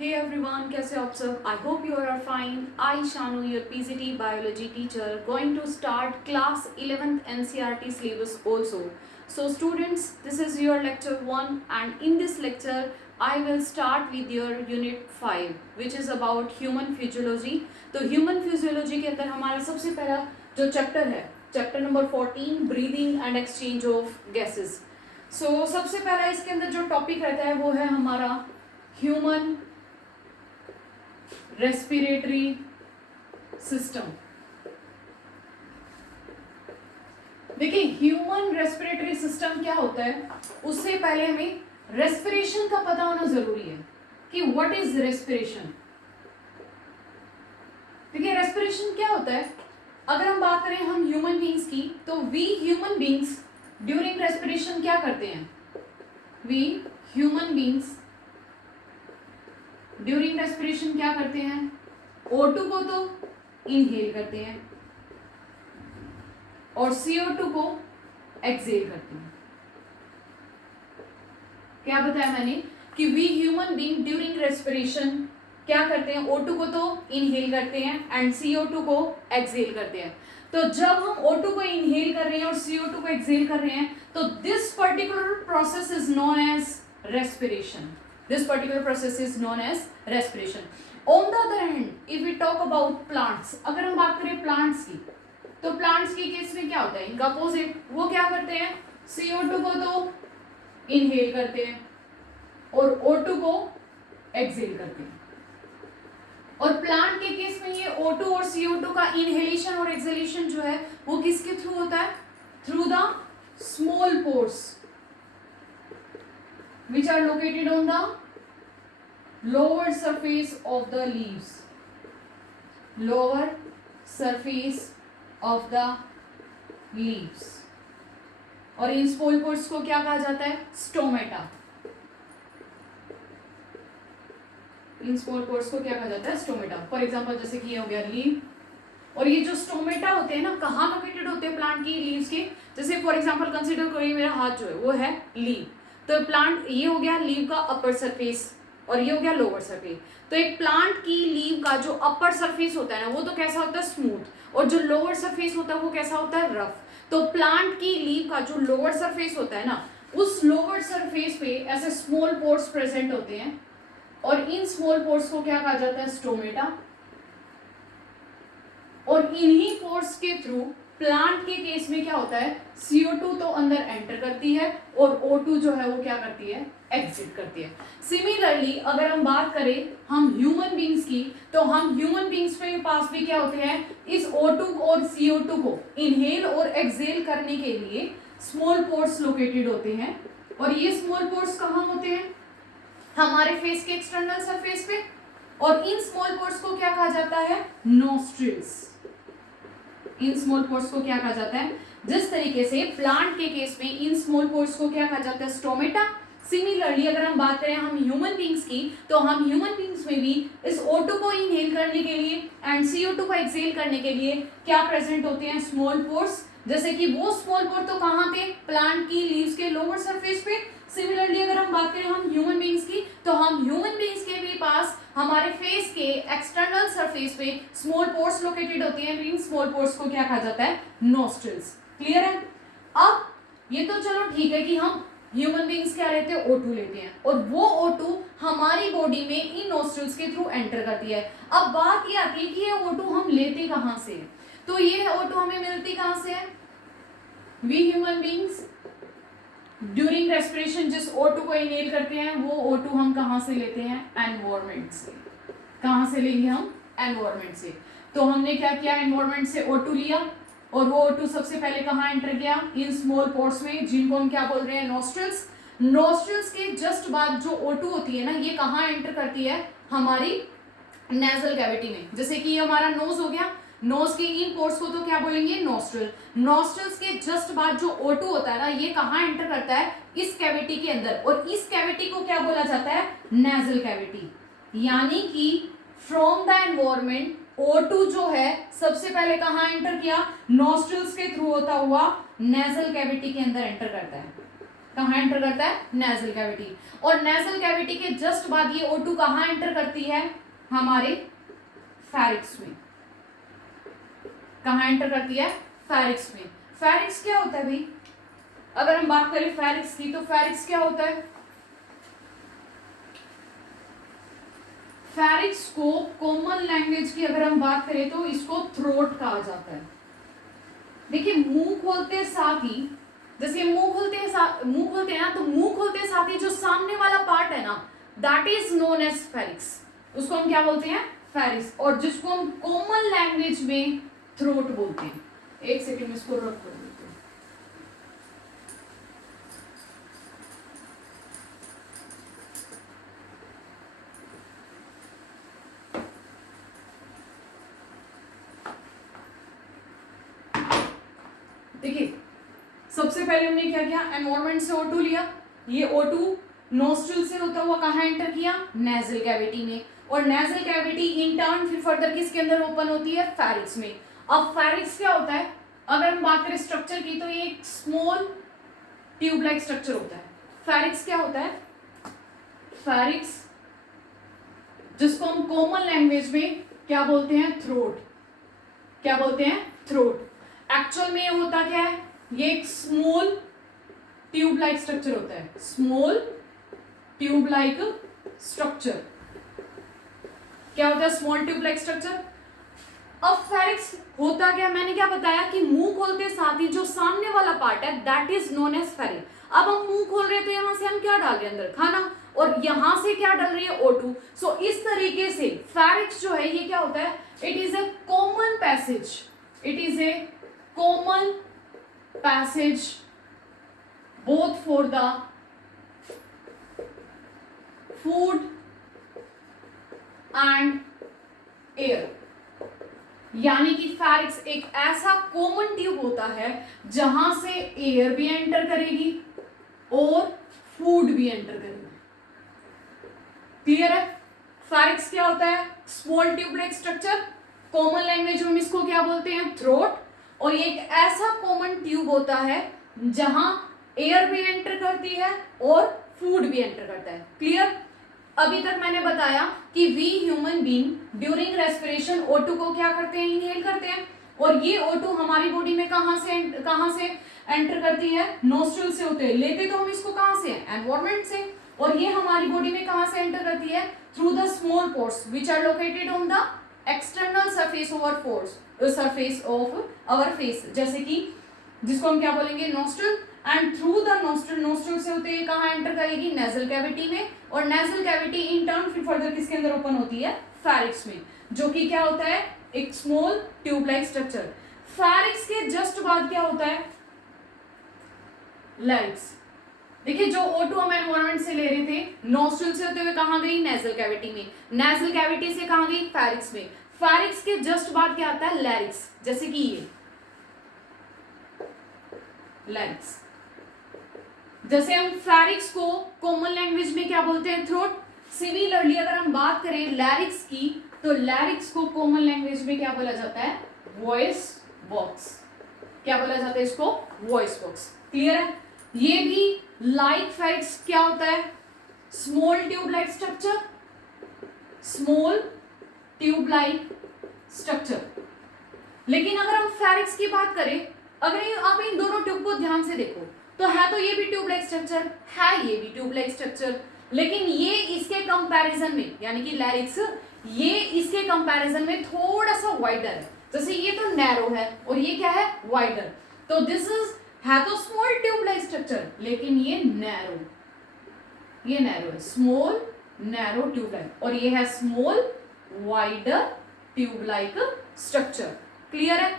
Hey everyone, कैसे हो आप सब? I hope you are fine. I Shanu, your PCT biology teacher, going to start class 11th NCERT syllabus also. So students, this is your lecture 1 and in this lecture I will start with your unit 5 which is about human physiology. तो human physiology के अंदर हमारा सबसे पहला जो chapter है, chapter number 14 breathing and exchange of gases. So सबसे पहला इसके अंदर जो टॉपिक रहता है वो है हमारा ह्यूमन रेस्पिरेटरी सिस्टम. देखिए ह्यूमन रेस्पिरेटरी सिस्टम क्या होता है, उससे पहले हमें रेस्पिरेशन का पता होना जरूरी है कि व्हाट इज रेस्पिरेशन. देखिए रेस्पिरेशन क्या होता है, अगर हम बात करें हम ह्यूमन बींग्स की, तो we human beings during respiration क्या करते हैं. We human beings during respiration क्या करते हैं, O2 को तो इनहेल करते हैं और CO2 को एक्सहेल करते हैं. क्या बताया मैंने कि we human being during respiration क्या करते हैं, O2 को तो इनहेल करते हैं एंड CO2 को एक्सहेल करते हैं. तो जब हम O2 को इनहेल कर रहे हैं और CO2 को एक्सहेल कर रहे हैं तो this particular process is known as respiration. This particular process is known as respiration. On the other hand, if we talk about plants, अगर हम बात करें plants की, तो plants के केस में क्या होता है, इनका अपोजिट. वो क्या करते हैं, CO2 को तो इनहेल करते हैं और O2 को एक्सहेल करते हैं. और प्लांट के केस में ये O2 और CO2 का इनहेलेशन और एक्सहेलेशन जो है वो किसके थ्रू होता है, through the small pores which are located on the lower surface of the leaves. Lower surface of the leaves. और इन स्मॉल पोर्स को क्या कहा जाता है, स्टोमेटा. इन स्मॉल पोर्स को क्या कहा जाता है, स्टोमेटा. फॉर एग्जांपल जैसे कि ये हो गया लीव, और ये जो स्टोमेटा होते हैं ना, कहाँ लोकेटेड होते हैं प्लांट की लीव्स के. जैसे फॉर एग्जांपल कंसीडर करिए मेरा हाथ जो है वो है लीव, तो प्लांट ये हो गया लीव का अपर सरफेस और ये हो गया लोअर सरफेस. तो एक प्लांट की लीव का जो अपर सरफेस होता है ना वो तो कैसा होता है, स्मूथ, और जो लोअर सरफेस होता है वो कैसा होता है, रफ. तो प्लांट की लीव का जो लोअर सरफेस होता है ना, उस लोअर सरफेस पे ऐसे स्मॉल पोर्स प्रेजेंट होते हैं और इन स्मॉल पोर्स को क्या कहा जाता है, स्टोमेटा. और इन्हीं पोर्स के थ्रू प्लांट के केस में क्या होता है, CO2 तो अंदर एंटर करती है और O2 जो है वो क्या करती है, एग्जिट करती है. सिमिलरली अगर हम बात करें हम ह्यूमन बींग्स की, तो हम ह्यूमन बींग्स के पास भी क्या होते हैं, इस O2 और CO2 को इनहेल और एक्सहेल करने के लिए स्मॉल पोर्स लोकेटेड होते हैं. और ये स्मॉल पोर्स कहाँ होते हैं, हमारे फेस के एक्सटर्नल सरफेस पे. और इन स्मॉल पोर्स को क्या कहा जाता है, नोस्ट्रिल्स. इन स्मॉल पोर्स को क्या कहा जाता है, जिस तरीके से प्लांट के केस में इन स्मॉल पोर्स को क्या कहा जाता है, स्टोमेटा. सिमिलरली अगर हम बात करें हम ह्यूमन बींग्स की, तो हम ह्यूमन बींग्स में भी इस O2 को इनहेल करने के लिए एंड CO2 को एक्सहेल करने के लिए क्या प्रेजेंट होते हैं, स्मॉल पोर्स. जैसे कि वो स्मॉल पोर तो कहाँ थे, प्लांट की लीव्स के लोअर सरफेस पे. सिमिलरली अगर हम बात करें हम ह्यूमन बींग्स की, तो हम ह्यूमन बींग्स के भी पास हमारे फेस के एक्सटर्नल सरफेस पे स्मॉल पोर्स लोकेटेड होती हैं. इन स्मॉल पोर्स को क्या कहा जाता है, नोस्ट्रिल्स. क्लियर है. अब ये तो चलो ठीक है कि हम ह्यूमन बींग्स क्या लेते हैं, O2 लेते हैं और वो O2 हमारी बॉडी में इन नोस्ट्रिल्स के थ्रू एंटर करती है. अब बात ये आती है कि ये O2 हम लेते कहाँ से, तो ये O2 हमें मिलती कहाँ से है, we human beings during respiration जिस O2 को इनहेल करते हैं वो O2 हम कहाँ से लेते हैं, एनवायरमेंट से. कहाँ से लेंगे हम, एनवायरमेंट से. तो हमने क्या किया, एनवायरमेंट से O2 लिया और वो O2 सबसे पहले कहाँ एंटर किया, इन स्मॉल पोर्स में, जिनको हम क्या बोल रहे हैं, नोस्ट्रिल्स. नोस्ट्रिल्स के जस्ट बाद जो O2 होती है ना, ये कहाँ एंटर करती है, हमारी नेजल कैविटी में. जैसे कि ये हमारा नोज हो गया, नोज के इन पोर्स को तो क्या बोलेंगे, नोस्ट्रिल. नोस्ट्रिल्स के जस्ट बाद जो O2 होता है ना, ये कहाँ एंटर करता है, इस कैविटी के अंदर, और इस कैविटी को क्या बोला जाता है, नेजल कैविटी. यानी कि फ्रॉम द एनवायरमेंट O2 जो है सबसे पहले कहाँ एंटर किया, नोस्ट्रिल्स के थ्रू होता हुआ नेजल कैविटी के अंदर एंटर करता है. कहाँ एंटर करता है? Nasal cavity. और नेजल कैविटी के जस्ट बाद ये O2 कहाँ एंटर करती है? हमारे फेरिक्स में। कहाँ एंटर करती है? फेरिक्स में। फेरिक्स क्या होता है भाई? अगर हम बात करें फेरिक्स की, तो फेरिक्स क्या होता है? फेरिक्स को कॉमन लैंग्वेज की अगर हम बात करें तो इसको थ्रोट कहा जाता है। देखिए मुंह खोलते साथ ही, जैसे मुंह खोलते हैं ना, तो मुंह खोलते साथ ही जो सामने वाला पार्ट है ना, दैट इज नोन एज फेरिक्स। उसको हम क्या बोलते हैं? फेरिक्स। और जिसको हम कॉमन लैंग्वेज में थ्रोट बोलते हैं। एक सेकेंड में इसको रख कर देते हैं। देखिए सबसे पहले हमने क्या किया? एनवायरमेंट से O2 लिया। ये O2 नोस्ट्रिल से होता हुआ कहाँ एंटर किया? नेजल कैविटी में। और नेजल कैविटी इन टर्न फिर फर्दर किसके अंदर ओपन होती है? फेरिक्स में। अब फेरिक्स क्या होता है? अगर हम बात करें स्ट्रक्चर की, तो ये एक स्मॉल ट्यूब लाइक स्ट्रक्चर होता है। फेरिक्स क्या होता है? फेरिक्स जिसको हम कॉमन लैंग्वेज में क्या बोलते हैं? थ्रोट। क्या बोलते हैं? थ्रोट। एक्चुअल में ये होता क्या है? ये एक स्मॉल ट्यूब लाइक स्ट्रक्चर होता है। Small tube like structure. क्या होता है? Small tube like structure. अब फेरिक्स होता क्या? मैंने क्या बताया कि मुंह खोलते साथ ही जो सामने वाला पार्ट है that is known as ferric. अब हम मुंह खोल रहे हैं तो यहां से हम क्या डाल रहे हैं? अंदर खाना। और यहां से क्या डाल रही है? O2। सो इस तरीके से फेरिक्स जो है ये क्या होता है? It is a common passage. It is a common passage both for the food and air। यानी कि फेरिक्स एक ऐसा कॉमन ट्यूब होता है जहां से एयर भी एंटर करेगी और फूड भी एंटर करेगी। क्लियर है? फेरिक्स क्या होता है? Small tube like structure. Common language में इसको क्या बोलते हैं? थ्रोट। और ये एक ऐसा कॉमन ट्यूब होता है जहां एयर भी एंटर करती है और फूड भी एंटर करता है। क्लियर? अभी तक मैंने बताया कि we human being during respiration O2 को क्या करते हैं? इनहेल करते हैं। और ये O2 हमारी बॉडी में कहां से एंटर करती है? नोस्ट्रिल से होते हैं। लेते तो हम इसको कहां से? एनवायरमेंट से। और ये हमारी बॉडी में कहां से एंटर करती है? Through the small pores which are located on the external surface of our face, जैसे कि जिसको हम क्या बोलेंगे? Nostril. And through the nostril से होते हुए कहाँ एंटर करेगी? नेजल कैविटी में। और नेजल कैविटी इन टर्न फिर फर्दर किसके अंदर ओपन होती है? फेरिक्स में, जो कि क्या होता है? एक स्मॉल ट्यूब लाइक स्ट्रक्चर। फेरिक्स के जस्ट बाद क्या होता है? लैरिक्स। देखिए जो O2 हम एनवायरमेंट से ले रहे थे, नोस्ट्रिल से होते हुए कहाँ गई? नेजल कैविटी में। नेजल कैविटी से कहाँ गई? फेरिक्स में। फेरिक्स के जस्ट बाद क्या आता है? लैरिक्स। जैसे कि ये लैरिक्स। जैसे हम फेरिक्स को कॉमन लैंग्वेज में क्या बोलते हैं? थ्रोट। सिमिलरली अगर हम बात करें लैरिक्स की, तो लैरिक्स को कॉमन लैंग्वेज में क्या बोला जाता है? Voice box. क्या बोला जाता है इसको? Voice box. क्लियर है? ये भी लाइक फेरिक्स क्या होता है? Small tube like structure. Small tube like structure. लेकिन अगर हम फेरिक्स की बात करें, अगर आप इन दोनों ट्यूब को ध्यान से देखो, तो है तो ये भी ट्यूब लाइक स्ट्रक्चर है, ये भी ट्यूब लाइक स्ट्रक्चर, लेकिन ये इसके कंपैरिजन में, यानी कि लैरिक्स ये इसके कंपैरिजन में थोड़ा सा वाइडर है। जैसे ये तो नैरो है और ये क्या है? वाइडर। तो दिस इज है तो स्मॉल ट्यूब लाइक स्ट्रक्चर, लेकिन ये नैरो है, स्मॉल नैरो ट्यूब लाइक। और ये है small wider tube like structure. Clear है?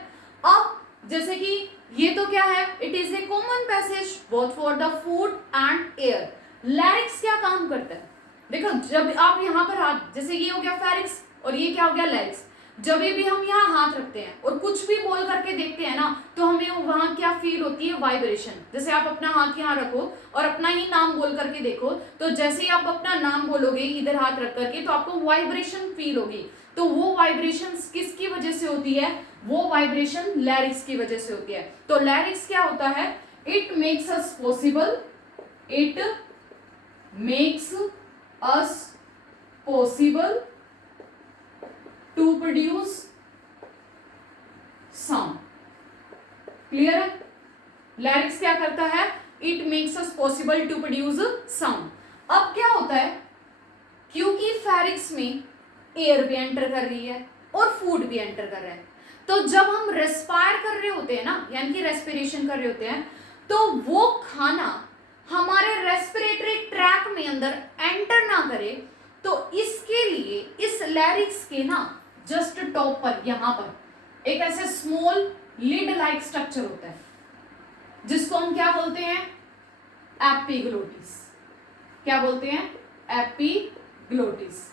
अब जैसे कि ये तो क्या है? It is a common passage both for the food and air. Larynx क्या काम करता है? देखो जब आप यहाँ पर हाथ, जैसे ये हो गया फेरिक्स और ये क्या हो गया? लैरिक्स। जब भी हम यहाँ हाथ रखते हैं और कुछ भी बोल करके देखते हैं ना, तो हमें वहां क्या फील होती है? वाइब्रेशन। जैसे आप अपना हाथ यहाँ रखो और अपना ही नाम बोल करके देखो, तो जैसे ही आप अपना नाम बोलोगे इधर हाथ रख करके, तो आपको वाइब्रेशन फील होगी। तो वो वाइब्रेशन किसकी वजह से होती है? वो वाइब्रेशन लैरिक्स की वजह से होती है। तो लैरिक्स क्या होता है? It makes us possible it makes us possible to produce sound. Clear है? लैरिक्स क्या करता है? It makes us possible to produce sound. अब क्या होता है, क्योंकि फेरिक्स में एयर भी एंटर कर रही है और फूड भी एंटर कर रहा है, तो जब हम रेस्पायर कर रहे होते हैं ना, यानी कि रेस्पिरेशन कर रहे होते हैं, तो वो खाना हमारे रेस्पिरेटरी ट्रैक में अंदर एंटर ना करे, तो इसके लिए इस लैरिक्स के ना जस्ट टॉप पर, यहां पर एक ऐसे स्मॉल लिड लाइक स्ट्रक्चर होता है, जिसको हम क्या बोलते हैं? एपिग्लोटिस। क्या बोलते हैं? एपिग्लोटिस।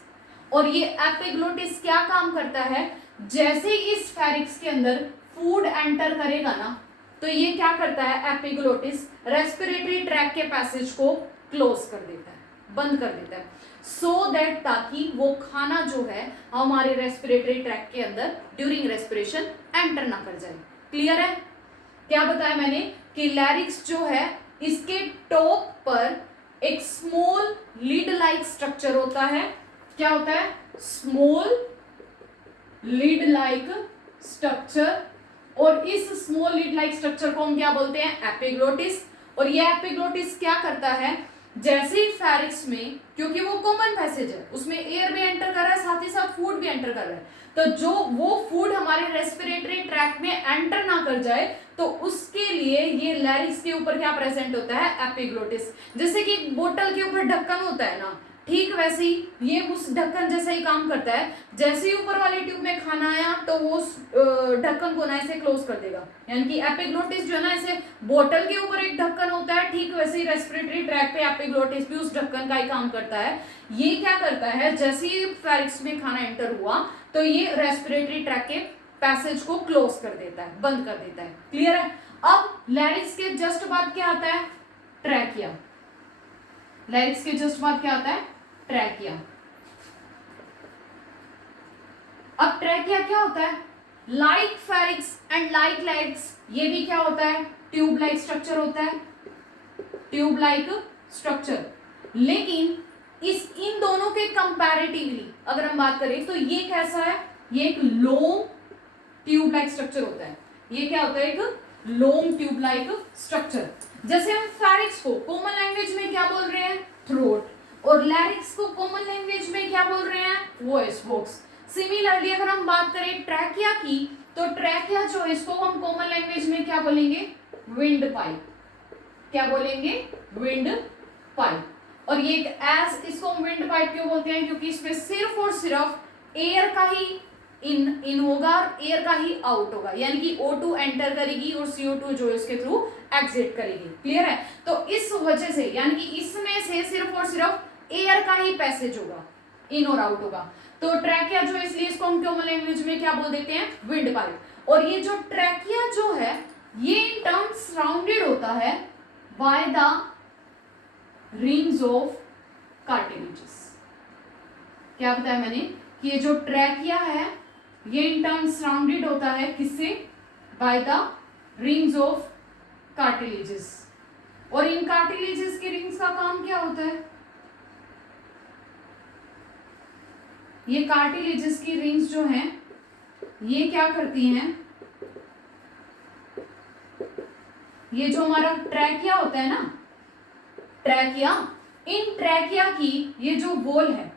और ये एपिग्लोटिस क्या काम करता है? जैसे इस फेरिक्स के अंदर फूड एंटर करेगा ना, तो ये क्या करता है? एपिग्लोटिस रेस्पिरेटरी ट्रैक के पैसेज को क्लोज कर देता है, बंद कर देता है, सो दैट ताकि वो खाना जो है हमारे रेस्पिरेटरी ट्रैक के अंदर ड्यूरिंग रेस्पिरेशन एंटर ना कर जाए। क्लियर है? क्या बताया मैंने कि लैरिक्स जो है इसके टॉप पर एक स्मॉल लिड लाइक स्ट्रक्चर होता है। क्या होता है? Small lid like structure. और इस स्मॉल लिड लाइक स्ट्रक्चर को हम क्या बोलते हैं? एपिग्लोटिस। और ये एपिग्लोटिस क्या करता है? जैसे ही फेरिक्स में, क्योंकि वो कॉमन पैसेज है, उसमें एयर भी एंटर कर रहा है, साथ ही साथ फूड भी एंटर कर रहा है, तो जो वो फूड हमारे रेस्पिरेटरी ट्रैक में एंटर ना कर जाए, तो उसके लिए ये लैरिक्स के ऊपर क्या प्रेजेंट होता है? एपिग्लोटिस। जैसे कि बोतल के ऊपर ढक्कन होता है ना, ठीक वैसे ही ये उस ढक्कन जैसा ही काम करता है। जैसे ही ऊपर वाले ट्यूब में खाना आया, तो वो ढक्कन को ना ऐसे क्लोज कर देगा, यानी कि एपिग्लोटिस जो है ना, ऐसे बोतल के ऊपर एक ढक्कन होता है, ठीक वैसे ही रेस्पिरेटरी ट्रैक पे एपिग्लोटिस भी उस ढक्कन का ही काम करता है। ये क्या करता है? जैसे ही फेरिक्स में खाना एंटर हुआ, तो ये रेस्पिरेटरी ट्रैक के पैसेज को क्लोज कर देता है, बंद कर देता है। क्लियर है? अब लैरिक्स के जस्ट बाद क्या आता है? ट्रैकिया। लैरिक्स के जस्ट बाद क्या आता है? ट्रैकिया। अब ट्रैकिया क्या होता है? लाइक फेरिक्स एंड लाइक लैरिक्स, ये भी क्या होता है? ट्यूब लाइक स्ट्रक्चर होता है, ट्यूब लाइक स्ट्रक्चर। लेकिन इन दोनों के कंपैरेटिवली अगर हम बात करें, तो ये कैसा है? ये एक लॉन्ग ट्यूब लाइक स्ट्रक्चर होता है। ये क्या होता है? एक लॉन्ग ट्यूब लाइक स्ट्रक्चर। जैसे हम फेरिक्स को कॉमन लैंग्वेज में क्या बोल रहे हैं? थ्रोट। और लैरिक्स को कॉमन लैंग्वेज में क्या बोल रहे हैं? Voice box. सिमिलरली अगर हम बात करें ट्रैकिया की, तो ट्रैकिया जो है इसको हम कॉमन लैंग्वेज में क्या बोलेंगे? Wind pipe. क्या बोलेंगे? Wind pipe. और ये इसको हम विंड पाइप क्यों बोलते हैं? क्योंकि इसमें सिर्फ और सिर्फ एयर का ही इन होगा और एयर का ही आउट होगा, यानी कि O2 एंटर करेगी और CO2 जो है उसके थ्रू एग्जिट करेगी। क्लियर है? तो इस वजह से, यानी कि इसमें से सिर्फ और सिर्फ एयर का ही पैसेज होगा, इन और आउट होगा। तो ट्रैकिया जो है, इसलिए इसको हम कॉमन लैंग्वेज में क्या बोल देते हैं? Wind pipe. और ये जो ट्रैकिया जो है, ये इन टर्म सराउंडेड होता है by the rings of cartilages. क्या बताया मैंने कि ये जो ट्रैकिया है, ये इन टर्म सराउंडेड होता है किससे? By the rings of cartilages. और इन कार्टिलेजेस के रिंग्स का काम क्या होता है? ये कार्टिलेजेस की रिंग्स जो हैं, ये क्या करती हैं? ये जो हमारा ट्रैकिया होता है ना, ट्रैकिया, इन ट्रैकिया की ये जो वॉल है,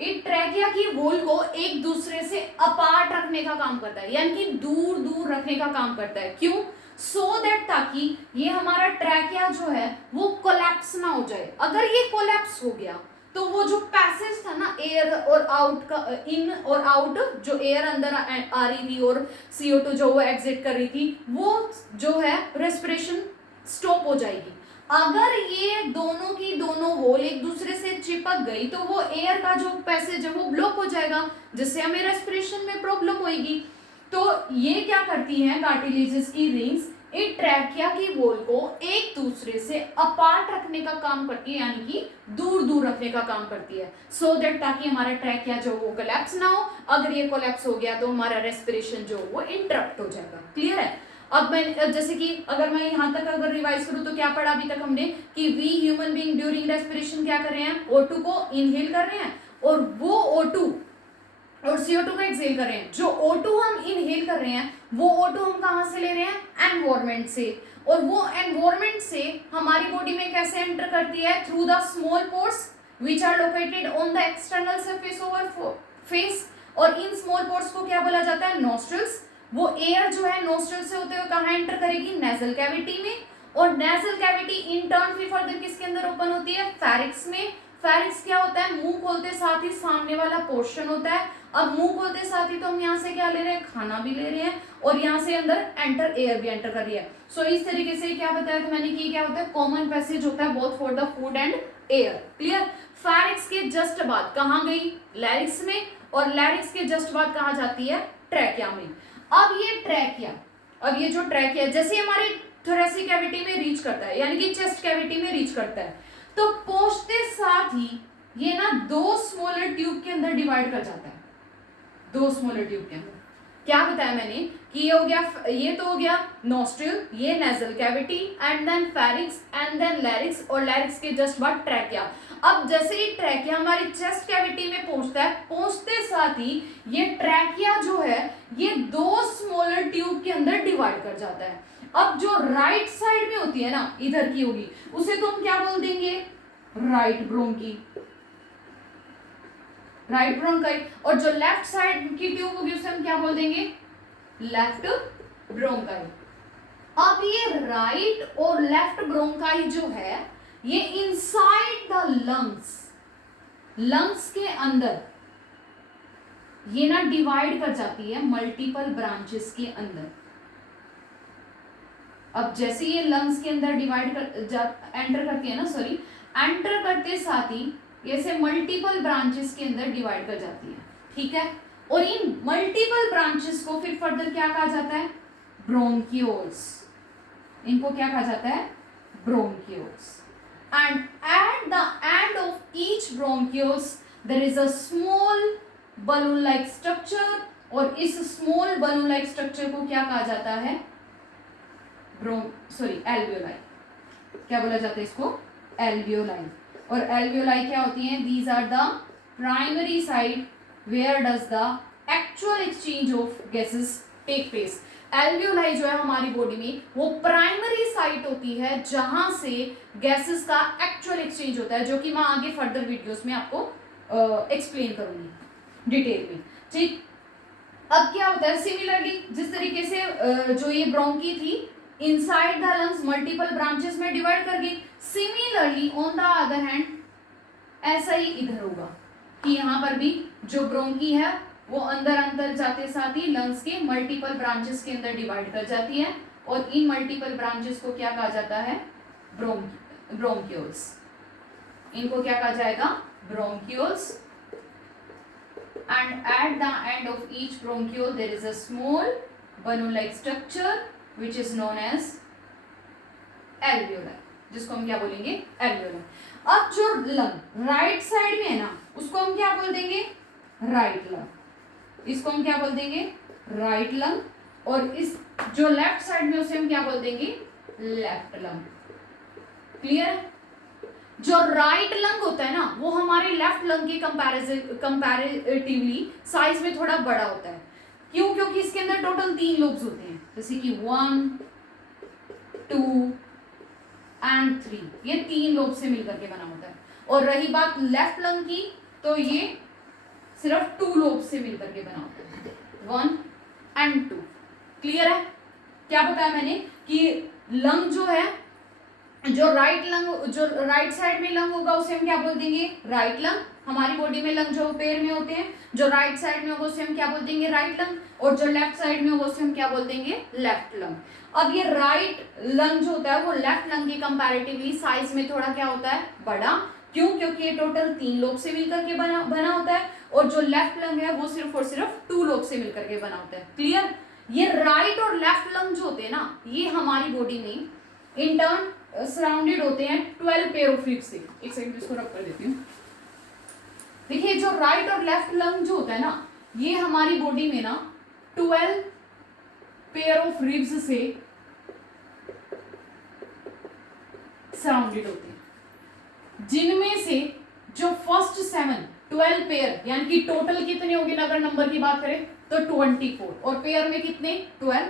इन ट्रैकिया की वॉल को एक दूसरे से अपार्ट रखने का काम करता है, यानी कि दूर दूर रखने का काम करता है। क्यों? सो दैट ताकि ये हमारा ट्रैकिया जो है वो कोलैप्स ना हो जाए। अगर ये कोलैप्स हो गया, तो वो जो पैसेज था ना एयर और आउट का, इन और आउट, जो एयर अंदर आ रही थी और CO2 जो वो एग्जिट कर रही थी, वो जो है रेस्पिरेशन स्टॉप हो जाएगी। अगर ये दोनों की दोनों होल एक दूसरे से चिपक गई, तो वो एयर का जो पैसेज है वो ब्लॉक हो जाएगा, जिससे हमें रेस्पिरेशन में प्रॉब्लम होगी। तो ये क्या करती हैं कार्टिलेजेस की रिंग्स? इन ट्रैकिया की वॉल को एक दूसरे से अपार्ट रखने का काम करती है, यानी कि दूर दूर रखने का काम करती है, सो दैट ताकि हमारा ट्रैकिया जो वो कोलैप्स ना हो। अगर ये कोलैप्स हो गया तो हमारा रेस्पिरेशन जो वो इंटरप्ट हो जाएगा। क्लियर है? अब जैसे कि अगर मैं यहाँ तक अगर रिवाइज करूँ तो क्या पढ़ा अभी तक हमने कि we human being during respiration क्या कर रहे हैं, O2 को इनहेल कर रहे हैं और वो O2 और CO2 को एक्सहेल कर रहे हैं। जो O2 हम इनहेल कर रहे हैं वो O2 हम कहाँ से ले रहे हैं, एनवायरमेंट से, और वो एनवायरमेंट से हमारी बॉडी में कैसे एंटर करती है, through the small pores which are located on the external surface over face, और इन स्मॉल पोर्स को क्या बोला जाता है, नोस्ट्रल्स। वो एयर जो है नोस्ट्रल से होते हुए कहाँ एंटर करेगी, नेजल कैविटी में, और नेजल कैविटी इन टर्न फिर फर्दर किसके अंदर ओपन होती है, फेरिक्स में। फेरिक्स क्या होता है, मुंह खोलते साथ ही सामने वाला पोर्शन होता है। अब मुंह खोलते साथ ही तो हम यहाँ से क्या ले रहे हैं, खाना भी ले रहे हैं, और यहाँ से अंदर एंटर एयर भी एंटर कर रही है। सो इस तरीके से क्या बताया था मैंने कि क्या होता है, कॉमन पैसेज होता है both for the food and air. Clear. Pharynx के जस्ट बाद कहाँ गई, लैरिक्स में, और लैरिक्स के जस्ट बाद कहाँ जाती है, ट्रैकिया में। अब ये ट्रैकिया, अब ये जो ट्रैकिया जैसे हमारी थोरेसिक कैविटी में रीच करता है, यानी कि चेस्ट कैविटी में रीच करता है, तो पहुंचते साथ ही ये ना दो स्मॉलर ट्यूब के अंदर डिवाइड कर जाता है। दो स्मॉलर ट्यूब के अंदर क्या बताया मैंने कि ये हो गया, ये तो हो गया नोस्ट्रिल, ये nasal cavity, and then pharynx, and then larynx, और लैरिक्स के जस्ट बाद ट्रैकिया। अब जैसे ही ट्रैकिया हमारी चेस्ट कैविटी में पहुंचता है, पहुंचते साथ ही ये ट्रैकिया जो है ये दो स्मॉलर ट्यूब के अंदर डिवाइड कर जाता है। अब जो राइट साइड में होती है ना, इधर की होगी, उसे तो हम क्या बोल देंगे, राइट ब्रोंकी, राइट ब्रोंकाई, और जो लेफ्ट साइड की ट्यूब होगी उसे हम क्या बोल देंगे, लेफ्ट ब्रोंकाई। अब ये राइट और लेफ्ट ब्रोंकाई जो है ये इनसाइड द लंग्स, लंग्स के अंदर ये ना डिवाइड कर जाती है मल्टीपल ब्रांचेस के अंदर। अब जैसे ये लंग्स के अंदर डिवाइड कर एंटर करती है ना, सॉरी, एंटर करते साथ ही ऐसे मल्टीपल ब्रांचेस के अंदर डिवाइड कर जाती है, ठीक है। और इन मल्टीपल ब्रांचेस को फिर फर्दर क्या कहा जाता है, ब्रोंकियोल्स। इनको क्या कहा जाता है, bronchioles. And at the end of each bronchioles there is a small balloon like structure, और इस स्मॉल बलून लाइक स्ट्रक्चर को क्या कहा जाता है, एल्वियोलाई। क्या बोला जाता है इसको, एल्वियोलाई। और एल्वियोलाई क्या होती हैं, these are the primary site where does the actual exchange of gases take place. Alveoli जो है हमारी बॉडी में वो प्राइमरी साइट होती है जहां से गैसेस का एक्चुअल एक्सचेंज होता है, जो कि मैं आगे फर्दर वीडियोस में आपको एक्सप्लेन करूंगी डिटेल में, ठीक। अब क्या होता है, सिमिलरली जिस तरीके से जो ये ब्रोंकी थी inside the lungs multiple branches में डिवाइड कर गई, similarly on the other hand ऐसा ही इधर होगा कि यहाँ पर भी जो ब्रोंकी है वो अंदर अंदर जाते साथ ही लंग्स के मल्टीपल ब्रांचेस के अंदर डिवाइड कर जाती है, और इन मल्टीपल ब्रांचेस को क्या कहा जाता है, ब्रोंकियोल्स। इनको क्या कहा जाएगा, bronchioles. And at the end of each bronchiole there is a small balloon like structure which is known as alveoli, जिसको हम क्या बोलेंगे, alveoli। अब जो लंग राइट साइड में है ना उसको हम क्या बोल देंगे, राइट लंग। इसको हम क्या बोल देंगे, राइट लंग। और इस जो लेफ्ट साइड में उसे हम क्या बोल देंगे, लेफ्ट लंग। क्लियर। जो राइट लंग होता है ना वो हमारे लेफ्ट लंग के कंपैरेटिवली साइज में थोड़ा बड़ा होता है। क्यों, क्योंकि इसके अंदर टोटल 3 लोब्स होते हैं, जैसे कि 1, 2 एंड 3, ये 3 लोब से मिलकर के बना होता है। और रही बात लेफ्ट लंग की तो ये सिर्फ 2 लोब से मिलकर के बना होता है, 1 एंड 2। क्लियर है। क्या बताया मैंने कि लंग जो है, जो राइट साइड में लंग होगा उसे हम क्या बोल देंगे, राइट लंग। हमारी बॉडी में लंग जो पैर में होते हैं, जो राइट साइड में होगा उसे हम क्या बोल देंगे, राइट लंग। और जो लेफ्ट साइड में होगा उसे हम क्या बोल देंगे, लेफ्ट लंग। अब ये राइट लंग जो होता है वो लेफ्ट लंग के कंपैरेटिवली साइज में थोड़ा क्या होता है, बड़ा। क्यों, क्योंकि ये टोटल 3 लोब से मिलकर के बना होता है, और जो लेफ्ट लंग है वो सिर्फ और सिर्फ 2 लोब से मिलकर के बना होता है। क्लियर। ये राइट और लेफ्ट लंग जो होते हैं ना ये हमारी बॉडी में इन टर्न सराउंडेड होते हैं 12 पेयर ऑफ रिब्स से। एक सेकंड इसको रख कर देती हूँ। देखिए जो राइट और लेफ्ट लंग जो होता है ना ये हमारी बॉडी में ना 12 पेयर ऑफ रिब्स से सराउंडेड होते हैं, जिनमें से जो फर्स्ट 7 12 पेयर, यानी कि टोटल कितने होंगे अगर नंबर की बात करें तो 24, और पेयर में कितने 12।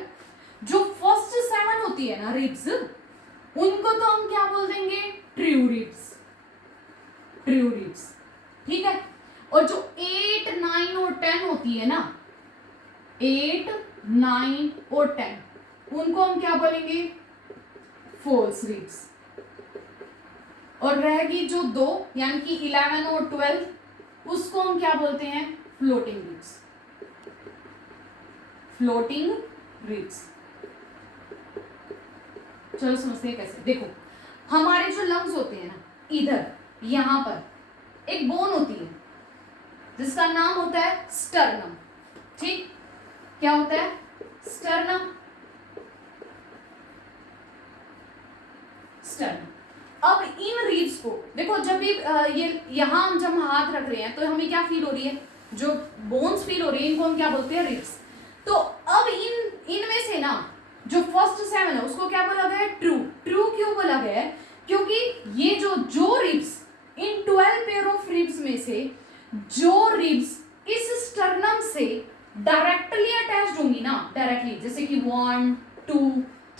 जो फर्स्ट 7 होती है ना रिब्स, उनको तो हम क्या बोल देंगे, ट्रू रिब्स, ट्रू रिब्स, ठीक है। और जो 8 9 और 10 होती है ना, 8 9 और 10, उनको हम क्या बोलेंगे, फॉल्स रिब्स। और रहेगी जो 2 यानी कि 11 और 12, उसको हम क्या बोलते हैं, फ्लोटिंग रिब्स, फ्लोटिंग रिब्स। चलो समझते हैं कैसे। देखो हमारे जो लंग्स होते हैं ना, इधर यहां पर एक बोन होती है जिसका नाम होता है स्टर्नम, ठीक, क्या होता है, स्टर्नम, स्टर्नम। अब इन रिब्स को देखो, जब भी ये यहां हम जब हाथ रख रहे हैं तो हमें क्या फील हो रही है, जो बोन्स फील हो रही है, इनको हम क्या बोलते हैं, रिब्स। तो अब इनमें से ना जो फर्स्ट 7 है उसको क्या बोला गया है, ट्रू। ट्रू क्यों बोला गया है, क्योंकि ये जो ribs, in 12 pair of ribs में से जो रिब्स इस स्टर्नम से डायरेक्टली अटैच्ड होंगी ना, डायरेक्टली, जैसे कि 1 2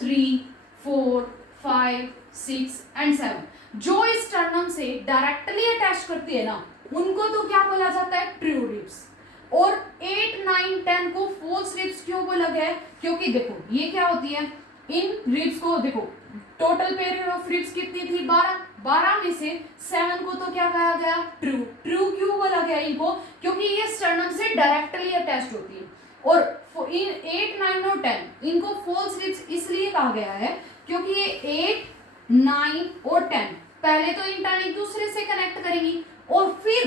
3 4 5 6 एंड 7, जो इस स्टर्नम से डायरेक्टली अटैच करती है ना, उनको तो क्या बोला जाता है, ट्रू रिब्स। और 8 9 10 को फॉल्स रिब्स क्यों बोला गया है, क्योंकि देखो ये क्या होती है, इन रिब्स को देखो, टोटल पेयर ऑफ रिब्स कितनी थी, 12, 12 में से 7 को तो क्या कहा गया, ट्रू। ट्रू क्यों बोला गया इनको, क्योंकि ये स्टर्नम से डायरेक्टली अटैच्ड होती है। और इन 8 9 और 10 इनको फॉल्स रिब्स इसलिए कहा गया है क्योंकि ये 8 9 और 10 पहले तो इंटर्न एक दूसरे से कनेक्ट करेंगी और फिर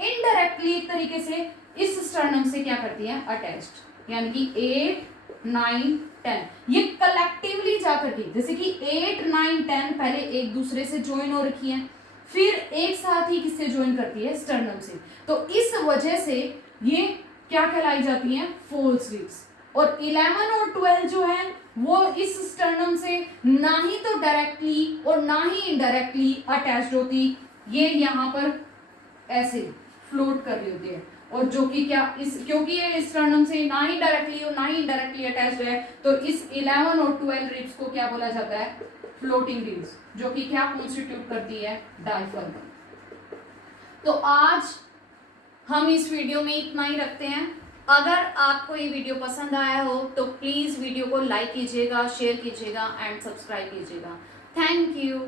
इनडायरेक्टली एक तरीके से इस स्टर्नम से क्या करती है, अटैच्ड, यानी कि 8 9 10 ये कलेक्टिवली जाकर के, जैसे कि 8 9 10 पहले एक दूसरे से ज्वाइन हो रखी है, फिर एक साथ ही किससे ज्वाइन करती है, स्टर्नम से। तो इस वजह से ये क्या कहलाई जाती हैं, फॉल्स रिब्स। और 11 और 12 जो है वो इस स्टर्नम से ना ही तो डायरेक्टली और ना ही इनडायरेक्टली अटैच्ड होती, ये यहाँ पर ऐसे फ्लोट कर रही होती है। और जो कि क्या इस, क्योंकि ये स्टर्नम से ना ही डायरेक्टली और ना ही इनडायरेक्टली अटैच्ड है, तो इस 11 और 12 रिब्स को क्या बोला जाता है, फ्लोटिंग रिब्स, जो कि क्या कॉन्स्टिट्यूट करती है, डायफ्राम। तो आज हम इस वीडियो में इतना ही रखते हैं। अगर आपको ये वीडियो पसंद आया हो तो प्लीज़ वीडियो को लाइक कीजिएगा, शेयर कीजिएगा एंड सब्सक्राइब कीजिएगा। Thank you.